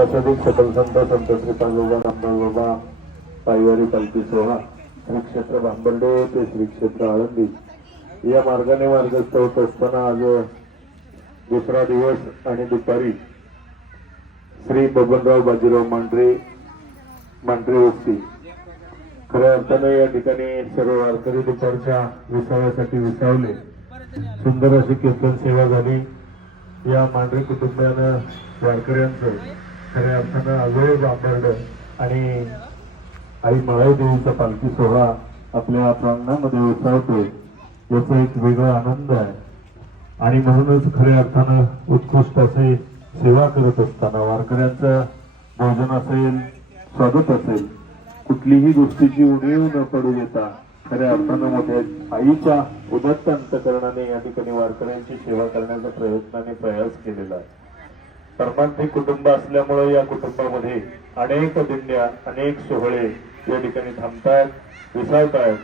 सकल संत संत श्री पांडुरंग रामदास बाबा पायवारी पालखी सोहळा श्री क्षेत्र भांबर्डे ते श्री क्षेत्र आळंदी या मार्गाने मार्गस्थ होत असताना आज दुसरा दिवस आणि दुपारी श्री बबनराव बाजीराव मांढरे वस्ती खऱ्या अर्थाने या ठिकाणी सर्व वारकरी दुपारच्या विसाव्यासाठी विसावले. सुंदर अशी कीर्तन सेवा झाली. या मांढरे कुटुंबियानं वारकऱ्यांचं खऱ्या अर्थानं अजय बांबर्ड आणि आई मळाई देवीचा पालखी सोहळा आपल्या प्रांगणामध्ये विसावतोय याचा एक वेगळा आनंद आहे. आणि म्हणूनच खऱ्या अर्थानं उत्कृष्ट असे सेवा करत असताना वारकऱ्यांचं भोजन असेल, स्वागत असेल, कुठलीही गोष्टीची उणीव न पडू देता खऱ्या अर्थानं मोठ्या आईच्या उदात्त अंतकरणाने या ठिकाणी वारकऱ्यांची सेवा करण्याचा प्रयत्नाने प्रयास केलेला आहे. परमार्थिक कुटुंब असल्यामुळे या कुटुंबामध्ये अनेक दिंड्या, अनेक सोहळे या ठिकाणी थांबतायत, विसावतायत.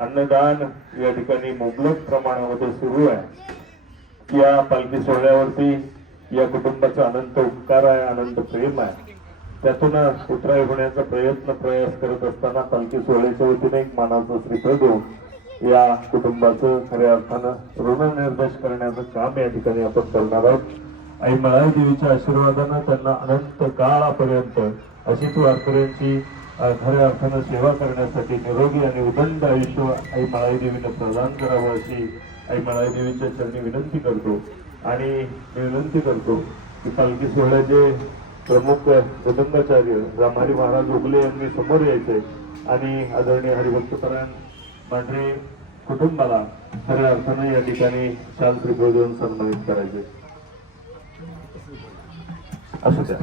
अन्नदान या ठिकाणी मुबलक प्रमाणामध्ये सुरू आहे. या पालखी सोहळ्यावरती या कुटुंबाचा अनंत उपकार आहे, अनंत प्रेम आहे. त्यातून उतराई होण्याचा प्रयास करत असताना पालखी सोहळ्याच्या वतीने एक मानाचं श्रीफळ देऊन या कुटुंबाचं खऱ्या अर्थानं ऋणनिर्देश करण्याचं काम या ठिकाणी आपण करणार आहोत. आई मळाई देवीच्या आशीर्वादानं त्यांना अनंत काळापर्यंत अशीच वारकऱ्यांची खऱ्या अर्थानं सेवा करण्यासाठी निरोगी आणि उदंड आयुष्य आई मळाई देवीनं प्रदान करावं अशी आई मळाई देवीच्या चरणी विनंती करतो. आणि विनंती करतो की पालखी सोहळ्याचे प्रमुख मृदंगाचार्य रामहरी महाराज उगले यांनी समोर यायचे आणि आदरणीय हरिभक्तपरायण मांढरे कुटुंबाला खऱ्या अर्थानं या ठिकाणी शाल श्रीफळ देऊन सन्मानित करायचे. असू द्या.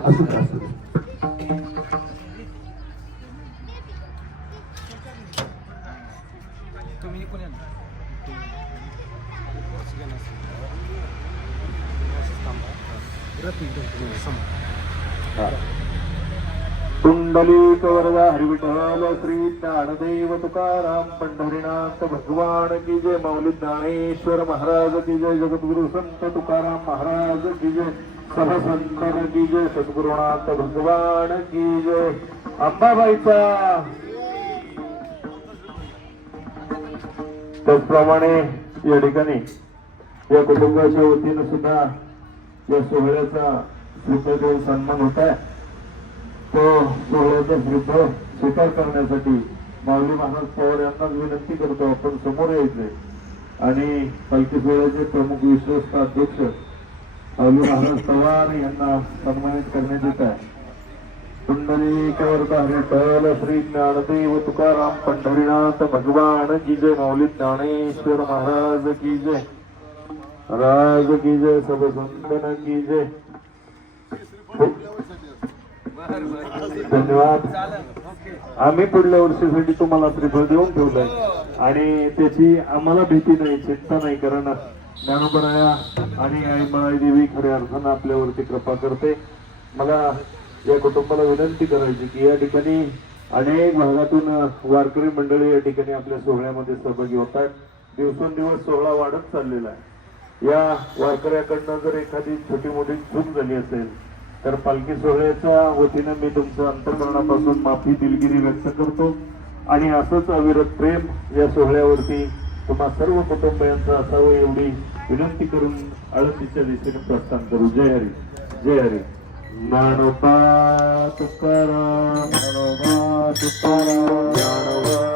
कुंडलिक वरदा हरिविठ्ठल श्री ज्ञानदेव तुकाराम पंढरीनाथ भगवान की जय. माऊली ज्ञानेश्वर महाराज की जय. जगद्गुरु संत तुकाराम महाराज की जय. सब संतन की जय. सद्गुरुनाथ भगवान की जय. अंबाबाईचा त्याचप्रमाणे या ठिकाणी या कुटुंबाच्या वतीनं सुद्धा या सोहळ्याचा श्रीफळ सन्मान होत आहे. तो सोहळ्याचा श्रीफळ स्वीकार करण्यासाठी माऊली महाराज पवार यांनाच विनंती करतो आपण समोर यायचे आणि पालखी सोहळ्याचे प्रमुख विश्वस्त अध्यक्ष माऊली महाराज पवार यांना सन्मानित करण्यात येत आहे. कुंडलिक वरदा हरिविठ्ठल श्री ज्ञानदेव तुकाराम पंढरीनाथ भगवान की जय. माऊली ज्ञानेश्वर महाराज की जय. राज की जय. सब संतन की जय. धन्यवाद. आम्ही पुढल्या वर्षीसाठी तुम्हाला श्रीफळ देऊन ठेवलंय आणि त्याची आम्हाला भीती नाही, चिंता नाही. कारण ज्ञानोबराया आणि आई मळाई देवी खऱ्या अर्थानं आपल्यावरती कृपा करते. मला या कुटुंबाला विनंती करायची की या ठिकाणी अनेक भागातून वारकरी मंडळी या ठिकाणी आपल्या सोहळ्यामध्ये सहभागी होतात. दिवसेंदिवस सोहळा वाढत चाललेला आहे. या वारकऱ्याकडनं जर एखादी छोटी मोठी चूक झाली असेल तर पालखी सोहळ्याच्या वतीनं मी तुमचं अंतःकरणापासून माफी दिलगिरी व्यक्त करतो. आणि असंच अविरत प्रेम या सोहळ्यावरती तुम्हा सर्व कुटुंबियांचं असावं एवढी विनंती करून आळंदीच्या दिशेने प्रस्थान करू. जय हरी. जय हरी. ज्ञानोबा तुकाराम, ज्ञानोबा तुकाराम, ज्ञानोबा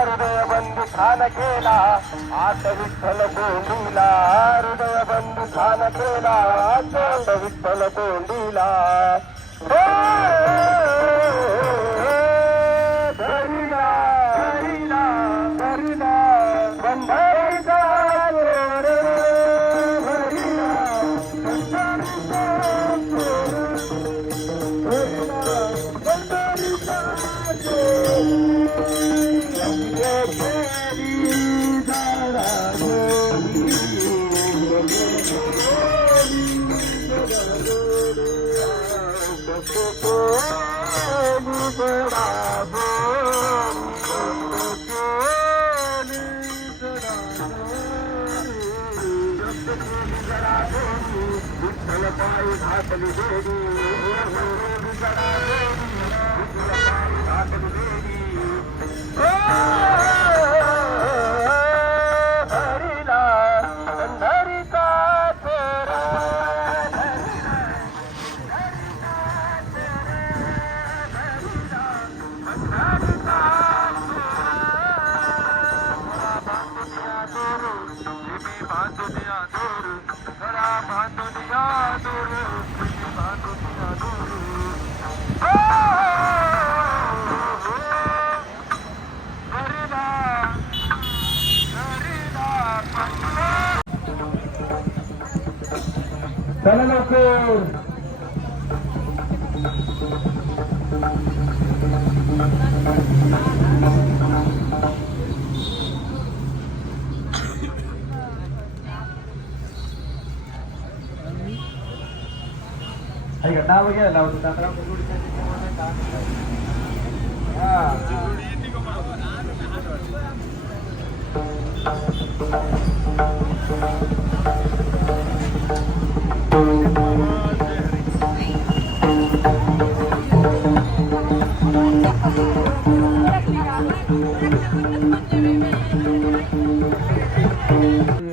हृदय बंधू खान केला आत विठ्ठल कोंडीला हृदय बंधू खान केला आत विठ्ठल कोंडीला धरिला धरिला धरिला बंधाईचा विठ्ठल पायी घातली देवी घातली देवी हरिला पंढरीचा चेहरा चला लवकर नाव घ्यायला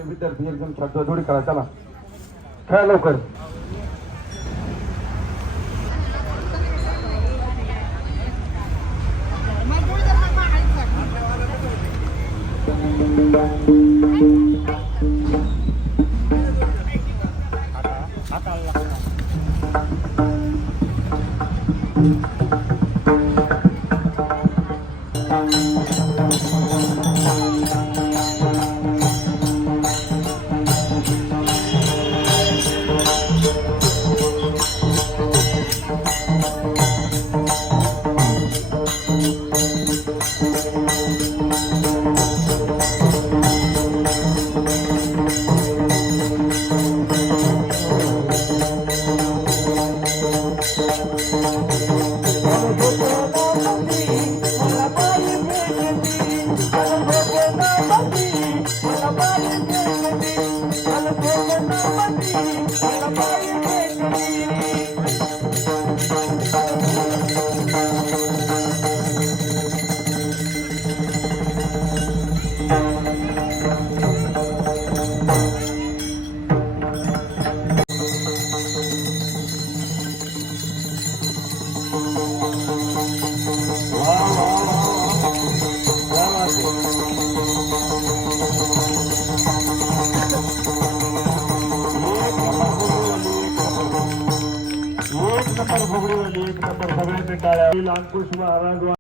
विद्यार्थी एकदम छात्र जोडी करा चला खेळा लवकर अंकुश महाराज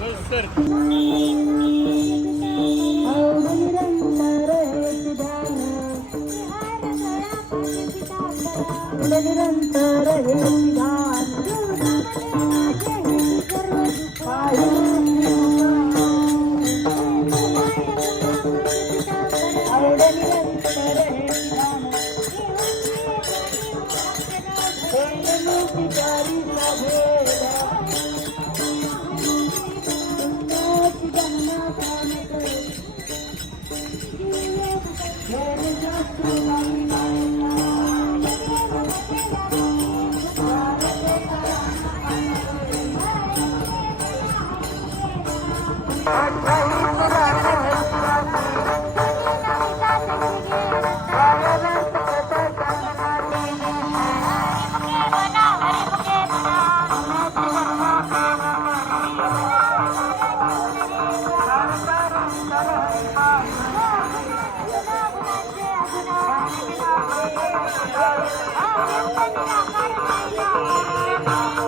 निरंतर हे विधान Thank you.